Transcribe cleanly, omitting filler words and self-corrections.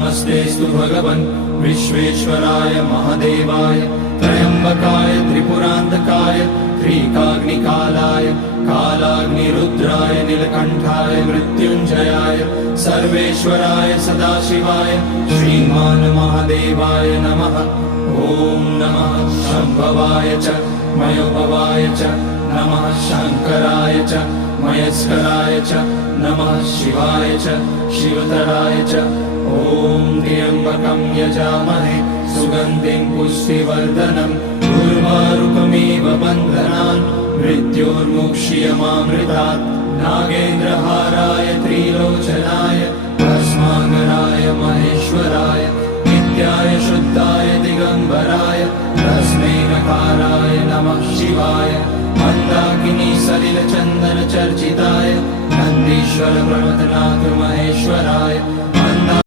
नमस्तेस्तु भगवन् विश्वेश्वराय महादेवाय त्र्यम्बकाय त्रिपुरान्तकाय त्रिकाग्निकालाय कालाग्निरुद्राय नीलकण्ठाय मृत्युञ्जयाय सर्वेश्वराय सदाशिवाय श्रीमान् महादेवाय नमः। ॐ नमः शम्भवाय च मयोभवाय च नमः शङ्कराय च मयस्कराय च नमः शिवाय च शिवतराय च। ॐ त्र्यम्बकं यजामहे सुगन्धिं पुष्टिवर्धनम् उर्वारुकमिव बन्धनान् मृत्योर्मुक्ष्यमामृतात्। नागेन्द्रहाराय त्रिलोचनाय भस्माकराय महेश्वराय नित्याय शुद्धाय दिगम्बराय तस्मै नकाराय नमः शिवाय। मन्दाकिनी सलिलचन्दन चर्चिताय नन्दीश्वर प्रमथनाथ महेश्वराय